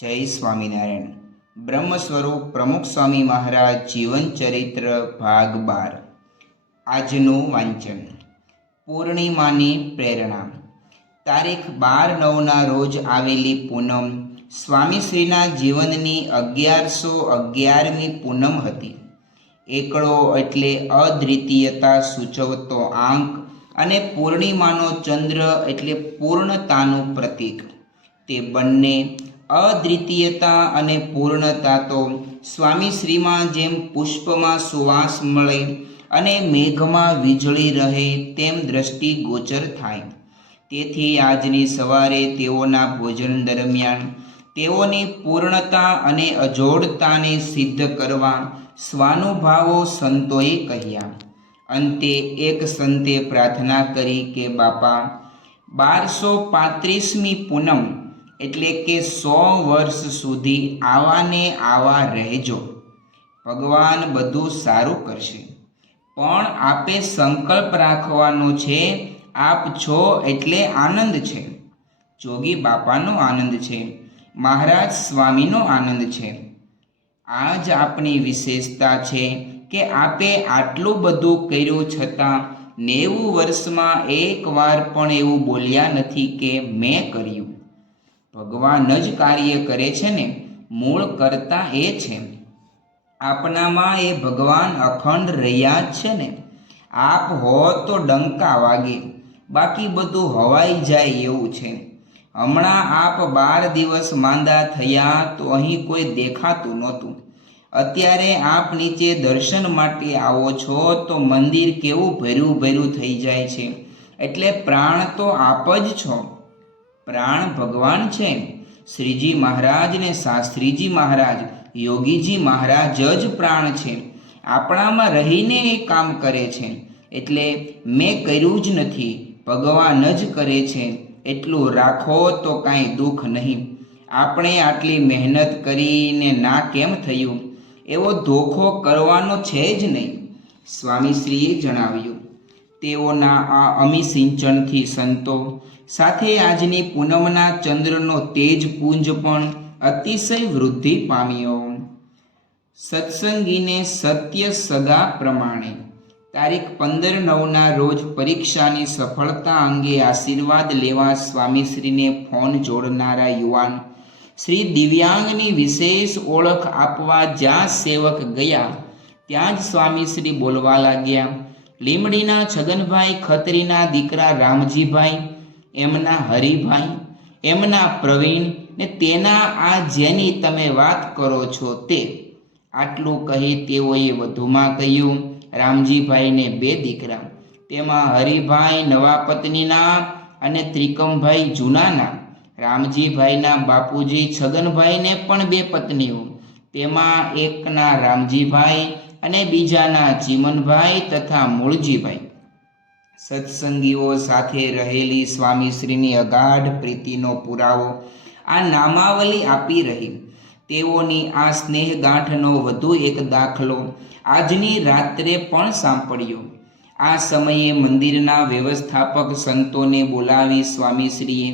જય સ્વામિનારાયણ. બ્રહ્મ સ્વરૂપ પ્રમુખ સ્વામી મહારાજ જીવન ચરિત્ર ભાગ 12. આજનું વાંચન. પૂર્ણિમાની પ્રેરણા. તારીખ 12/9ના રોજ આવેલી પૂનમ સ્વામીશ્રીના જીવનની 1111મી પૂનમ હતી. એકડો એટલે અદ્વિતીયતા સૂચવતો આંક અને પૂર્ણિમાનો ચંદ્ર એટલે પૂર્ણતાનું પ્રતીક. તે બંને અદ્વિતીયતા અને પૂર્ણતા તો સ્વામીશ્રીમાં જેમ પુષ્પમાં સુવાસ મળે અને મેઘમાં વીજળી રહે તેમ દ્રષ્ટિ ગોચર થાય. તેથી આજની સવારે તેઓના ભોજન દરમિયાન તેઓની પૂર્ણતા અને અજોડતાને સિદ્ધ કરવા સ્વાનુભાવો સંતોએ કહ્યા. અંતે એક સંતે પ્રાર્થના કરી કે બાપા, 1235મી પૂનમ એટલે કે 100 વર્ષ સુધી આવાને આવા રહેજો. ભગવાન બધું સારું કરશે, પણ આપે સંકલ્પ રાખવાનો છે. આપ છો એટલે આનંદ છે. જોગી બાપાનો આનંદ છે, મહારાજ સ્વામીનો આનંદ છે. આ જ આપણી વિશેષતા છે કે આપે આટલું બધું કર્યું છતાં 90 વર્ષમાં એક વાર પણ એવું બોલ્યા નથી કે મેં કર્યું. ભગવાન જ કાર્ય કરે છે ને, મૂળ કરતા એ છે. આપનામાં એ ભગવાન અખંડ રહ્યા જ છે ને. આપ હો તો ડંકા વાગે, બાકી બધું હવાઈ જાય એવું છે. હમણાં આપ 12 દિવસ માંદા થયા તો અહીં કોઈ દેખાતું નહોતું. અત્યારે આપ નીચે દર્શન માટે આવો છો તો મંદિર કેવું ભર્યું ભર્યું થઈ જાય છે. એટલે પ્રાણ તો આપ જ છો. પ્રાણ ભગવાન છે. શ્રીજી મહારાજ ને શાસ્ત્રીજી મહારાજ, યોગીજી મહારાજ જ પ્રાણ છે. આપણામાં રહીને એ કામ કરે છે. એટલે મેં કર્યું જ નથી, ભગવાન જ કરે છે. એટલું રાખો તો કાંઈ દુઃખ નહીં. આપણે આટલી મહેનત કરીને ના કેમ થયું, એવો ધોખો કરવાનો છે જ નહીં. સ્વામીશ્રીએ જણાવ્યું. તેઓના આ અમિસિંચનથી સંતો સાથે આજની પૂનમના ચંદ્રનો તેજપુંજ પણ અતિશય વૃદ્ધિ પામ્યો. સત્સંગીને સત્ય સદા પ્રમાણે. તારીખ 15/9ના રોજ પરીક્ષાની સફળતા અંગે આશીર્વાદ લેવા સ્વામીશ્રીને ફોન જોડનારા યુવાન શ્રી દિવ્યાંગની વિશેષ ઓળખ આપવા જ્યાં સેવક ગયા ત્યાં જ સ્વામીશ્રી બોલવા લાગ્યા. લીમડીના છગનભાઈ ખત્રીના દીકરા રામજીભાઈ, એમના હરિભાઈ, એમના પ્રવીણ ને તેના આ જેની તમે વાત કરો છો તે. આટલું કહી તેઓએ વધુમાં કહ્યું, રામજીભાઈને 2 દીકરા, તેમાં હરિભાઈ નવા પત્નીના અને ત્રિકમભાઈ જૂનાના. રામજીભાઈના બાપુજી છગનભાઈને પણ 2 પત્નીઓ, તેમાં એકના રામજીભાઈ અને બીજાના ચીમનભાઈ તથા મૂળજીભાઈ. સત્સંગીઓ સાથે રહેલી સ્વામીશ્રીની અગાઢ પ્રીતિનો પુરાવો આ નામાવલી આપી રહી. તેઓની આ સ્નેહગાંઠનો વધુ એક દાખલો આજની રાત્રે પણ સાંપડ્યો. આ સમયે મંદિરના વ્યવસ્થાપક સંતોને બોલાવી સ્વામીશ્રીએ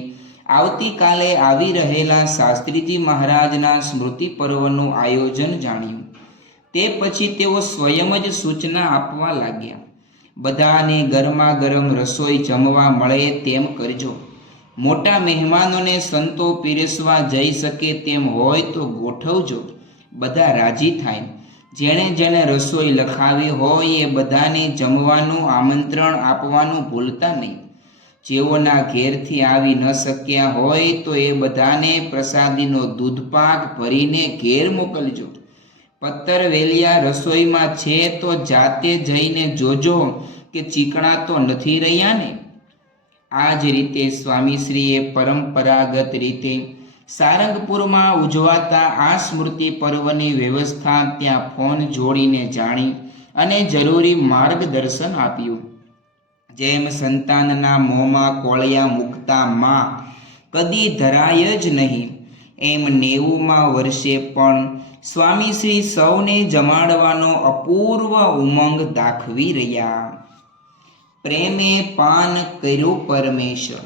આવતીકાલે આવી રહેલા શાસ્ત્રીજી મહારાજના સ્મૃતિ પર્વનું આયોજન જાણ્યું. તે પછી તેઓ સ્વયં જ સૂચના આપવા લાગ્યા. બધાને ગરમા ગરમ રસોઈ જમવા મળે તેમ કરજો. મોટા મહેમાનોને સંતો પીરસવા જઈ શકે તેમ હોય તો ગોઠવજો. બધા રાજી થાય. જેણે જેણે રસોઈ લખાવી હોય એ બધાને જમવાનું આમંત્રણ આપવાનું ભૂલતા નહીં. જેઓના ઘેરથી આવી ન શક્યા હોય તો એ બધાને પ્રસાદીનો દૂધપાક ભરીને ઘેર મોકલજો. પત્તર વેલિયા રસોઈમાં છે તો જાતે જઈને જોજો કે ચીકણા તો નથી રહ્યા ને. આ જ રીતે સ્વામીશ્રીએ પરંપરાગત રીતે સારંગપુરમાં ઉજવાતા આ સ્મૃતિ પર્વની વ્યવસ્થા ત્યાં ફોન જોડીને જાણી અને જરૂરી માર્ગદર્શન આપ્યું. જેમ સંતાનના મોંમાં કોળિયા મૂકતા માં કદી ધરાય જ નહીં, એમ 90મા વર્ષે પણ સ્વામીશ્રી સૌને જમાડવાનો અપૂર્વ ઉમંગ દાખવી રહ્યા. પ્રેમે પાન કર્યું પરમેશ્વર.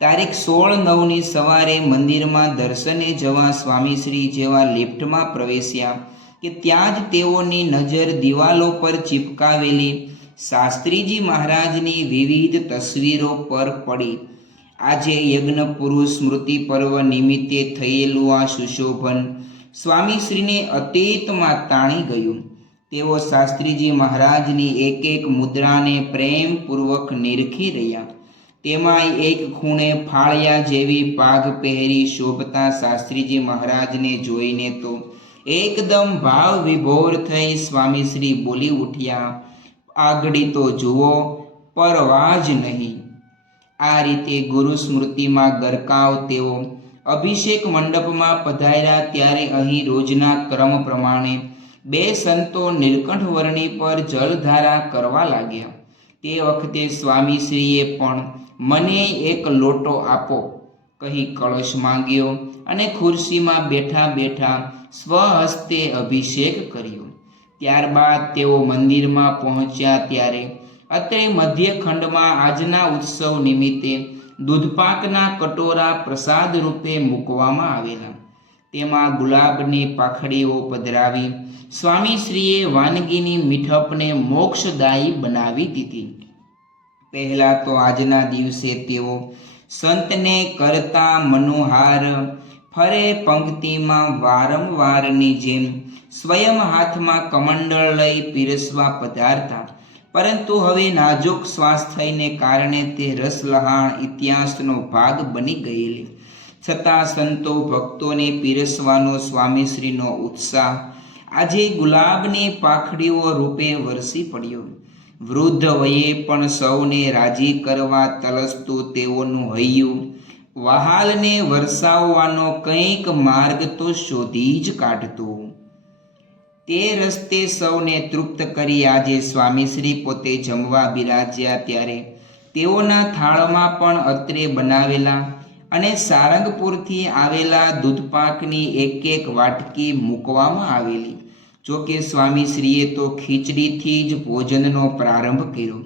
તારીખ 16/9ની સવારે મંદિરમાં દર્શને જવા સ્વામીશ્રી જેવા લિફ્ટમાં પ્રવેશ્યા કે ત્યાં જ તેઓની નજર દિવાલો પર ચિપકાવેલી શાસ્ત્રીજી મહારાજની વિવિધ તસવીરો પર પડી. આજે યજ્ઞ પુરુષ સ્મૃતિ પર્વ નિમિત્તે થયેલું આ સુશોભન સ્વામીશ્રીને અતીતમાં તાણી ગયું. તેઓ શાસ્ત્રીજી મહારાજની એક એક મુદ્રાને પ્રેમપૂર્વક નિરખી રહ્યા. તેમાં એક ખૂણે ફાળિયા જેવી પાઘ પહેરી શોભતા શાસ્ત્રીજી મહારાજને જોઈને તો એકદમ ભાવ વિભોર થઈ સ્વામીશ્રી બોલી ઉઠ્યા, આગળી તો જુઓ, પરવા જ નહીં. આ રીતે ગુરુ સ્મૃતિમાં ગરકાવ તેઓ અભિષેક મંડપમાં પધાર્યા ત્યારે અહીં રોજના ક્રમ પ્રમાણે 2 સંતો નીલકંઠ વર્ણી પર જલધારા કરવા લાગ્યા. તે વખતે સ્વામીશ્રીએ પણ મને એક લોટો આપો કહી કળશ માંગ્યો અને ખુરશીમાં બેઠા બેઠા સ્વહસ્તે અભિષેક કર્યો. ત્યારબાદ તેઓ મંદિરમાં પહોંચ્યા ત્યારે અત્રે મધ્યખંડમાં આજના ઉત્સવ નિમિત્તે દૂધપાકના કટોરા પ્રસાદ રૂપે મૂકવામાં આવેલા. તેમાં ગુલાબની પાખડીઓ પધરાવી સ્વામીશ્રીએ વાનગીની મીઠપને મોક્ષદાયી બનાવી દીધી. પહેલાં તો આજના દિવસે તેઓ સંતને કરતા મનોહાર ફરે પંક્તિમાં વારંવારની જેમ સ્વયં હાથમાં કમંડળ લઈ પીરસવા પધારતા, પરંતુ હવે નાજુક સ્વાસ્થ્યને કારણે તે રસલહાણ ઇતિહાસનો ભાગ બની ગયેલી. છતાં સંતો ભક્તોને પીરસવાનો સ્વામીશ્રીનો ઉત્સાહ આજે ગુલાબની પાખડીઓ રૂપે વરસી પડ્યો. વૃદ્ધ વયે પણ સૌને રાજી કરવા તલસતું તેઓનું હૈયું વહાલને વરસાવવાનો કંઈક માર્ગ તો શોધી જ કાઢતું. તે રસ્તે સૌને તૃપ્ત કરી આજે સ્વામીશ્રી પોતે જમવા બિરાજ્યા ત્યારે તેઓના થાળમાં પણ અત્રે બનાવેલા અને સારંગપુરથી આવેલા દૂધપાકની એક એક વાટકી મૂકવામાં આવેલી. જોકે સ્વામીશ્રીએ તો ખીચડીથી જ ભોજનનો પ્રારંભ કર્યો.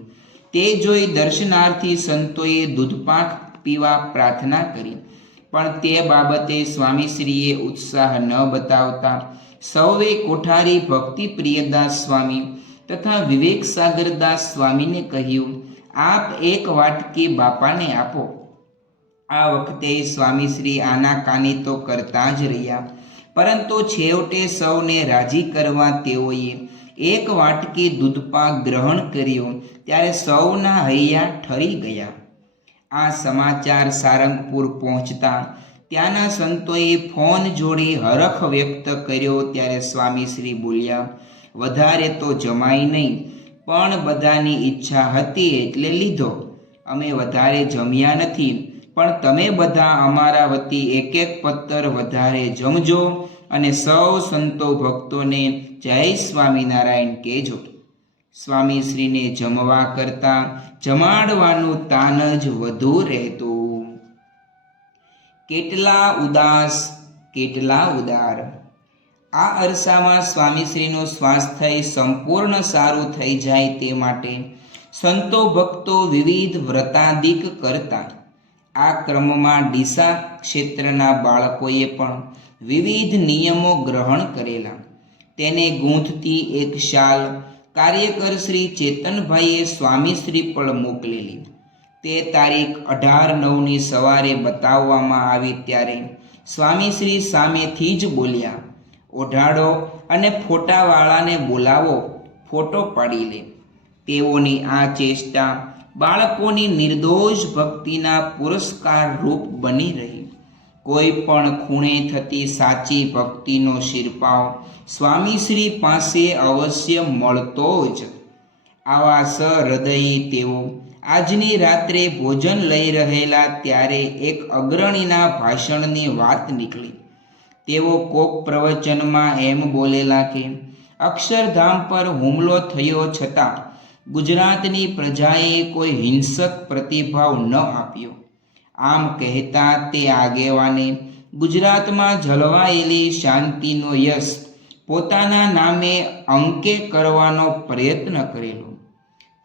તે જોઈ દર્શનાર્થી સંતોએ દૂધપાક પીવા પ્રાર્થના કરી, પણ તે બાબતે સ્વામીશ્રીએ ઉત્સાહ ન બતાવતા સૌએ કોઠારી ભક્તિ પ્રિયદાસ સ્વામી તથા વિવેક સાગરદાસ સ્વામીને કહ્યું, આપ એક વાટકી બાપાને આપો. આ વખતે સ્વામીશ્રી આનાકાની તો કરતા જ રહ્યા, પરંતુ છેવટે સૌને રાજી કરવા તેઓએ એક વાટકી દૂધપાક ગ્રહણ કર્યો ત્યારે સૌના હૈયા ઠરી ગયા. આ સમાચાર સારંગપુર પહોંચતા ત્યાંના સંતોએ ફોન જોડી હરખ વ્યક્ત કર્યો ત્યારે સ્વામીશ્રી બોલ્યા, વધારે તો જમાય નહીં, પણ બધાની ઈચ્છા હતી એટલે લીધો. અમે વધારે જમ્યા નથી, પણ તમે બધા અમારા વતી એક એક પત્તર વધારે જમજો અને સૌ સંતો ભક્તોને જય સ્વામિનારાયણ કહેજો. સ્વામીશ્રીને જમવા કરતાં જમાડવાનું તાન જ વધુ રહેતું. કેટલા ઉદાસ કેટલા ઉદાર. આ અરસામાં સ્વામીશ્રીનું સ્વાસ્થ્ય સંપૂર્ણ સારું થઈ જાય તે માટે સંતો ભક્તો વિવિધ વ્રતાદિક કરતા. આ ક્રમમાં ડીસા ક્ષેત્રના બાળકોએ પણ વિવિધ નિયમો ગ્રહણ કરેલા. તેને ગૂંથતી એક શાલ કાર્યકર શ્રી ચેતનભાઈએ સ્વામીશ્રી પર મોકલેલી. તે તારીખ 18/9ની સવારે બતાવવામાં આવી ત્યારે સ્વામીશ્રી સામેથી જ બોલ્યા, ઓઢાડો અને ફોટાવાળાને બોલાવો, ફોટો પાડી લે. તેઓની આ ચેષ્ટા બાળકોની નિર્દોષ ભક્તિના પુરસ્કાર રૂપ બની રહી. કોઈ પણ ખૂણે થતી સાચી ભક્તિનો શિરપાવ સ્વામીશ્રી પાસે અવશ્ય મળતો જ. આવા સહૃદયી તેઓ આજની રાત્રે ભોજન લઈ રહેલા ત્યારે એક અગ્રણીના ભાષણની વાત નીકળી. તેઓ કોક પ્રવચનમાં એમ બોલેલા કે અક્ષરધામ પર હુમલો થયો છતાં ગુજરાતની પ્રજાએ કોઈ હિંસક પ્રતિભાવ ન આપ્યો. આમ કહેતા તે આગેવાને ગુજરાતમાં જળવાયેલી શાંતિનો યશ પોતાના નામે અંકે કરવાનો પ્રયત્ન કરેલો.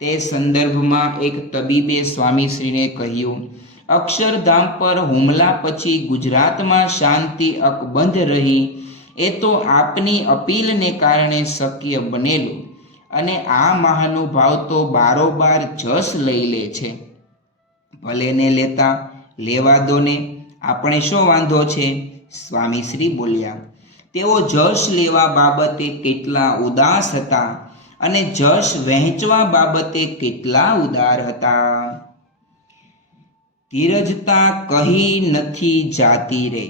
તે સંદર્ભમાં એક તબીબે સ્વામીશ્રીને કહ્યું, અક્ષરધામ પર હુમલા પછી ગુજરાતમાં શાંતિ અકબંધ રહી એ તો આપની અપીલને કારણે શક્ય બનેલું, અને આ મહાનુભાવ તો બારોબાર જશ લઈ લે છે. ભલે ને લેવા દો ને, આપણે શો વાંધો છે? સ્વામીશ્રી બોલ્યા. તેઓ જશ લેવા બાબતે કેટલા ઉદાસ હતા અને જશ વહેંચવા બાબતે કેટલા ઉદાર હતા. ધીરજતા કહી નથી જાતી રે.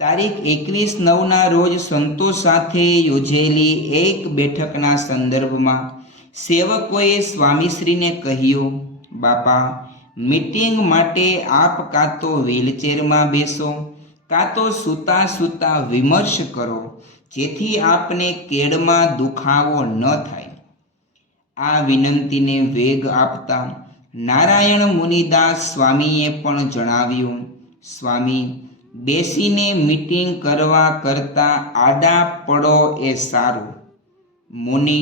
તારીખ 21/9 રોજ સંતો સાથે યોજેલી એક બેઠકના સંદર્ભમાં સેવકોએ સ્વામીશ્રીને કહ્યું, બાપા, મીટિંગ માટે આપ કાં તો વ્હીલચેરમાં બેસો, કાં તો સૂતા સૂતા વિમર્શ કરો, જેથી આપને કેડમાં દુખાવો ન થાય. આ વિનંતીને વેગ આપતા નારાયણ મુનિદાસ સ્વામીએ પણ જણાવ્યું, સ્વામી, બેસીને મીટિંગ કરવા કરતાં આડા પડો એ સારું. મુનિ,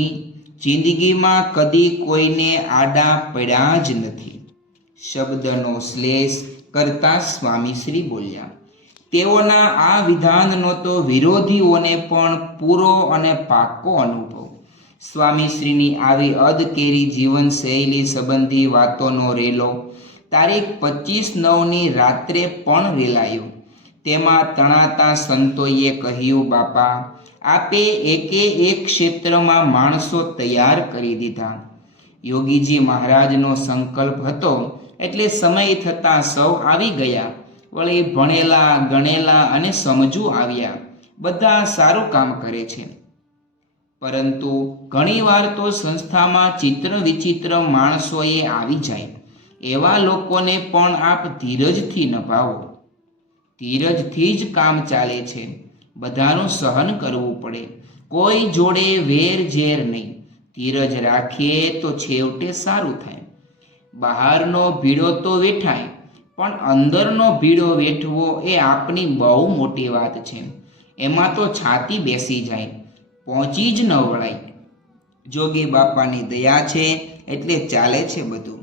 જિંદગીમાં કદી કોઈને આડા પડ્યા જ નથી. શબ્દનો શ્લેષ કરતા સ્વામીશ્રી બોલ્યા. તેઓના આ વિધાનનો તો વિરોધીઓને પણ પૂરો અને પાકો અનુભવ. સ્વામીશ્રીની આવી અધકેરી જીવનશૈલી સંબંધી વાતોનો રેલો તારીખ 25/9 રાત્રે પણ રેલાયો. તેમાં તણાતા સંતોએ કહ્યું, બાપા, આપે એકે એક ક્ષેત્રમાં માણસો તૈયાર કરી દીધા. યોગીજી મહારાજનો સંકલ્પ હતો એટલે સમય થતાં સૌ આવી ગયા. વળી ભણેલા, ગણેલા અને સમજુ આવ્યા. બધા સારું કામ કરે છે. પરંતુ ઘણીવાર તો સંસ્થામાં ચિત્ર વિચિત્ર માણસોએ આવી જાય. એવા લોકોને પણ આપ ધીરજથી નભાવો. ધીરજથી જ કામ ચાલે છે. બધાનું સહન કરવું પડે. કોઈ જોડે વેર ઝેર નહીં. ધીરજ રાખીએ તો છેવટે સારું થાય. બહારનો ભીડો તો વેઠાય, પણ અંદરનો ભીડો વેઠવો એ આપની બહુ મોટી વાત છે. એમાં તો છાતી બેસી જાય, પહોંચી જ ન વળાય. જોગી બાપાની દયા છે એટલે ચાલે છે બધું.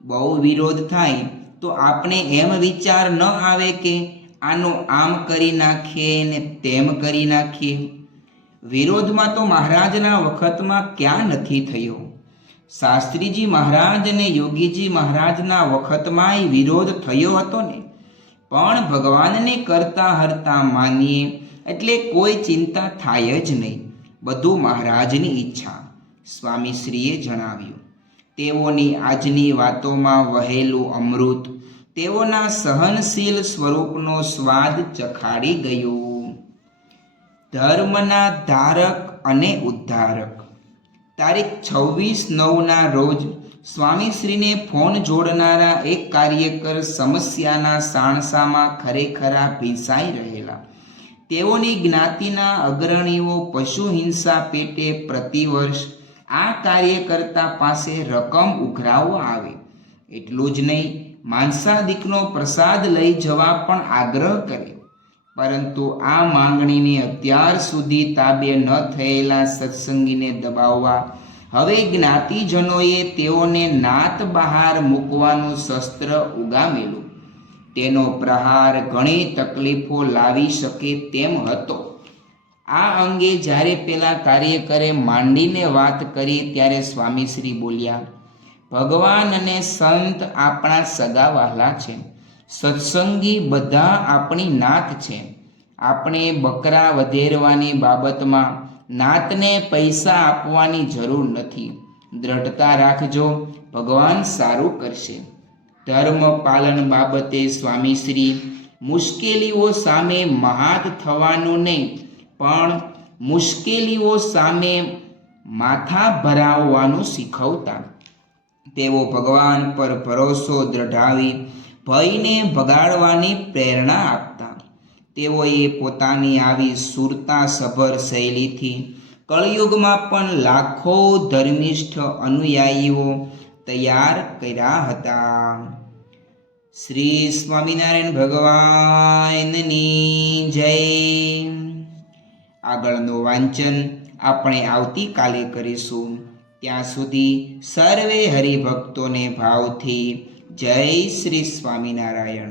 બહુ વિરોધ થાય તો આપણે એમ વિચાર ન આવે કે આનો આમ કરી નાખીએ ને તેમ કરી નાખીએ. વિરોધમાં તો મહારાજના વખતમાં ક્યાં નથી થયો. શાસ્ત્રીજી મહારાજ અને યોગીજી મહારાજના વખતમાંય વિરોધ થયો હતો ને. પણ ભગવાનને કરતા હરતા માનીએ એટલે કોઈ ચિંતા થાય જ નહીં. બધું મહારાજની ઈચ્છા. સ્વામીશ્રીએ જણાવ્યું. તેઓની આજની વાતોમાં વહેલું અમૃત તેઓના સહનશીલ સ્વરૂપનો સ્વાદ ચખાડી ગયું. ધર્મના ધારક અને ઉદ્ધારક. તારીખ 26/9 રોજ સ્વામીશ્રીને ફોન જોડનારા એક કાર્યકર સમસ્યાના સાણસામાં ખરેખરા ભીસાઈ રહેલા. તેઓની જ્ઞાતિના અગ્રણીઓ પશુ હિંસા પેટે પ્રતિવર્ષ આ કાર્યકર્તા પાસે રકમ ઉઘરાવવા આવે. એટલું જ નહીં, માંસાદિકનો પ્રસાદ લઈ જવા પણ આગ્રહ કરે. પરંતુ આ માંગણીને અત્યાર સુધી તાબે ન થયેલા સત્સંગીને દબાવવા હવે જ્ઞાતિજનોએ તેઓને નાત બહાર મૂકવાનું શસ્ત્ર ઉગામેલું. તેનો પ્રહાર ઘણી તકલીફો લાવી શકે તેમ હતો. આ અંગે જ્યારે પેલા કાર્યકરે માંડીને વાત કરી ત્યારે સ્વામીશ્રી બોલ્યા, ભગવાન અને સંત આપણા સગા વહાલા છે. સત્સંગી બધા આપણી નાત છે. આપણે બકરા વધેરવાની બાબતમાં નાતને પૈસા આપવાની જરૂર નથી. દ્રઢતા રાખજો, ભગવાન સારું કરશે. ધર્મ પાલન બાબતે સ્વામીશ્રી મુશ્કેલીઓ સામે મહાત થવાનું નહીં, પણ મુશ્કેલીઓ સામે માથા ભરાવવાનું શીખવતા. તેઓ ભગવાન પર ભરોસો દ્રઢાવી ભયને ભગાડવાની પ્રેરણા આપતા. તેઓએ પોતાની આવી સુરતા સભર શૈલીથી કળયુગમાં પણ લાખો ધર્મિષ્ઠ અનુયાયીઓ તૈયાર કર્યા હતા. શ્રી સ્વામિનારાયણ ભગવાનની જય. આગળનું વાંચન આપણે આવતીકાલે કરીશું. ત્યાં સુધી સર્વે હરિભક્તોને ભાવથી જય શ્રી સ્વામિનારાયણ.